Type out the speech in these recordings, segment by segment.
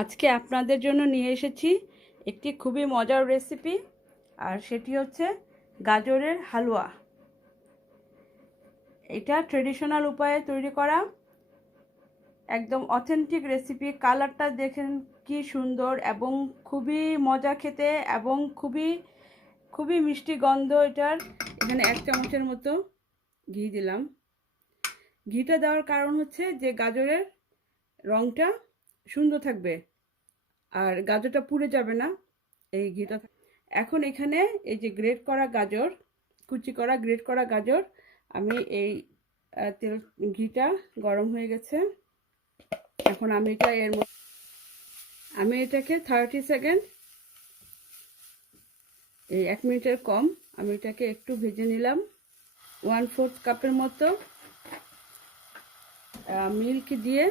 আজকে আপনাদের জন্য নিয়ে এসেছি একটি খুবই মজার রেসিপি, আর সেটি হচ্ছে গাজরের হালুয়া। এটা ট্রেডিশনাল উপায়ে তৈরি করা একদম অথেন্টিক রেসিপি। কালারটা দেখেন কি সুন্দর এবং খুবই মজা খেতে এবং খুবই খুবই মিষ্টি গন্ধ এটার। এখানে 1 চামচের মতো ঘি দিলাম। ঘিটা দেওয়ার কারণ হচ্ছে যে গাজরের রঙটা সুন্দর থাকবে আর গাজরটা পুড়ে যাবে না এই ঘিটা। এখন এখানে এই যে গ্রেট করা গাজর, কুচি করা গ্রেট করা গাজর, আমি এই তেল ঘিটা গরম হয়ে গেছে। এখন আমি এটা আমি এটাকে 30 সেকেন্ড, এই 1 মিনিটের কম, আমি এটাকে একটু ভেজে নিলাম। 1/4 কাপের মতো মিল্ক দিয়ে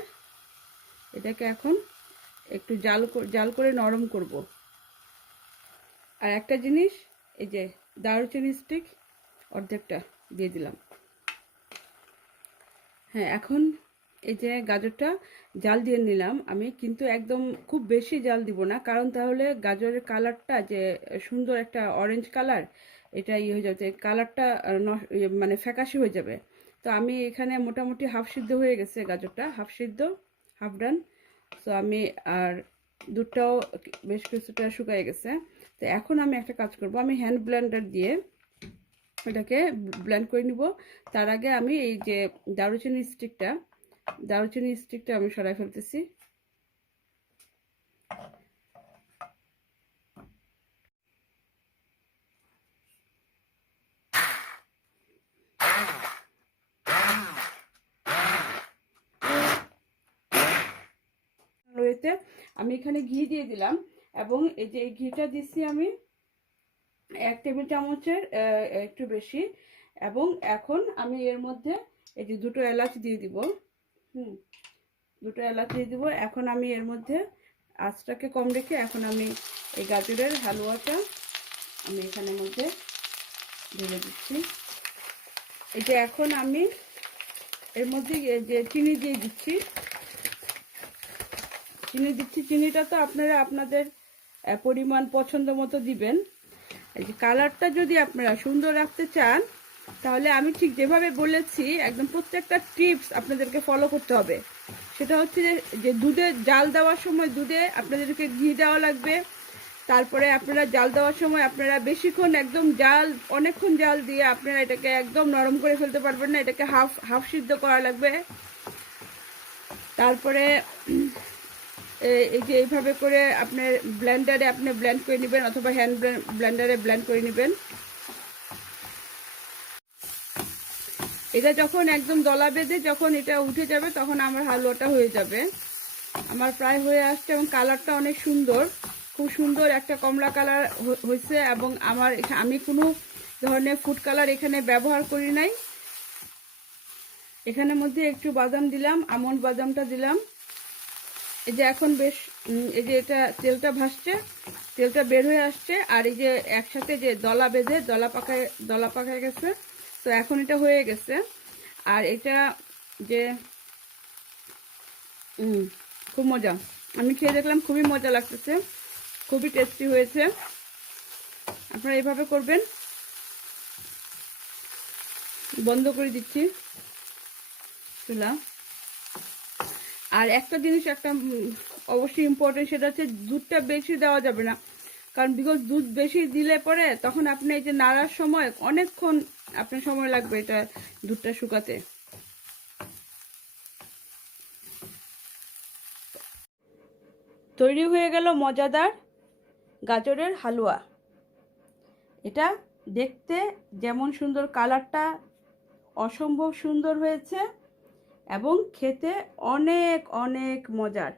এটাকে এখন একটু জাল করে নরম করব। আর একটা জিনিস, এই যে দারুচিনি স্টিক অর্ধেকটা দিয়ে দিলাম। হ্যাঁ, এখন এই যে গাজরটা জাল দিয়ে নিলাম আমি, কিন্তু একদম খুব বেশি জাল দিব না, কারণ তাহলে গাজরের কালারটা যে সুন্দর একটা অরেঞ্জ কালার, এটা হয়ে যাবে, কালারটা মানে ফ্যাকাশে হয়ে যাবে। তো আমি এখানে মোটামুটি হাফ সিদ্ধ হয়ে গেছে গাজরটা, হাফ সিদ্ধ হাফ ডান। তো আমি আর দুধটাও বেশ কিছুটা শুকায় গেছে। তো এখন আমি একটা কাজ করব, আমি হ্যান্ড ব্লেন্ডার দিয়ে এটাকে ব্লেন্ড করে নিব। তার আগে আমি এই যে দারুচিনি স্টিকটা আমি সরাই ফেলতেছি। আমি এখানে ঘি দিয়ে দিলাম এবং এই যে ঘিটা দিচ্ছি আমি 1 টেবিল চামচের একটু বেশি। এবং এখন আমি এর মধ্যে এই যে 2টো এলাচ দিয়ে দিব। 2টো এলাচ দিয়ে দিব। এখন আমি এর মধ্যে আঁচটাকে কম রেখে এখন আমি এই গাজরের হালুয়াটা আমি এখানের মধ্যে ঢেলে দিচ্ছি। এই যে এখন আমি এর মধ্যে যে চিনি দিয়ে দিচ্ছি। চিনিটা তো আপনারা আপনাদের পরিমাণ পছন্দ মতো দিবেন। এই যে কালারটা যদি আপনারা সুন্দর রাখতে চান, তাহলে আমি ঠিক যেভাবে বলেছি একদম প্রত্যেকটা টিপস আপনাদেরকে ফলো করতে হবে। সেটা হচ্ছে যে দুধে জাল দেওয়ার সময় দুধে আপনাদেরকে ঘি দেওয়া লাগবে। তারপরে আপনারা জাল দেওয়ার সময় আপনারা বেশিক্ষণ একদম অনেকক্ষণ জাল দিয়ে আপনারা এটাকে একদম নরম করে ফেলতে পারবেন না, এটাকে হাফ সিদ্ধ করা লাগবে। তারপরে এই যে এইভাবে করে আপনার ব্লেন্ডারে আপনি ব্লেন্ড করে নেবেন, অথবা হ্যান্ড ব্লেন্ডারে ব্লেন্ড করে নেবেন। এটা যখন একদম দলা বেঁধে যখন এটা উঠে যাবে, তখন আমার হালুয়াটা হয়ে যাবে। আমার প্রায় হয়ে আসছে এবং কালারটা অনেক সুন্দর, খুব সুন্দর একটা কমলা কালার হয়েছে। এবং আমি কোনো ধরনের ফুড কালার এখানে ব্যবহার করি নাই। এখানের মধ্যে একটু বাদাম দিলাম, আমন্ড বাদামটা দিলাম। এই যে এখন বেশ এই যে এটা তেলটা ভাসছে, তেলটা বের হয়ে আসছে, আর এই যে একসাথে যে দলা বেঁধে দলা পাকায় গেছে। তো এখন এটা হয়ে গেছে। আর এটা যে খুব মজা, আমি খেয়ে দেখলাম, খুবই মজা লাগতেছে, খুবই টেস্টি হয়েছে। আপনারা এইভাবে করবেন। বন্ধ করে দিচ্ছি চুলা। আর একটা জিনিস অবশ্যই ইম্পর্টেন্ট, সেটা হচ্ছে দুধটা বেশি দেওয়া যাবে না, কারণ বিকজ দুধ বেশি দিলে পরে তখন আপনি এই যে নাড়ার সময় অনেকক্ষণ আপনার সময় লাগবে এটা দুধটা শুকাতে। তৈরি হয়ে গেল মজাদার গাজরের হালুয়া। এটা দেখতে যেমন সুন্দর, কালারটা অসম্ভব সুন্দর হয়েছে এবং খেতে অনেক অনেক মজার।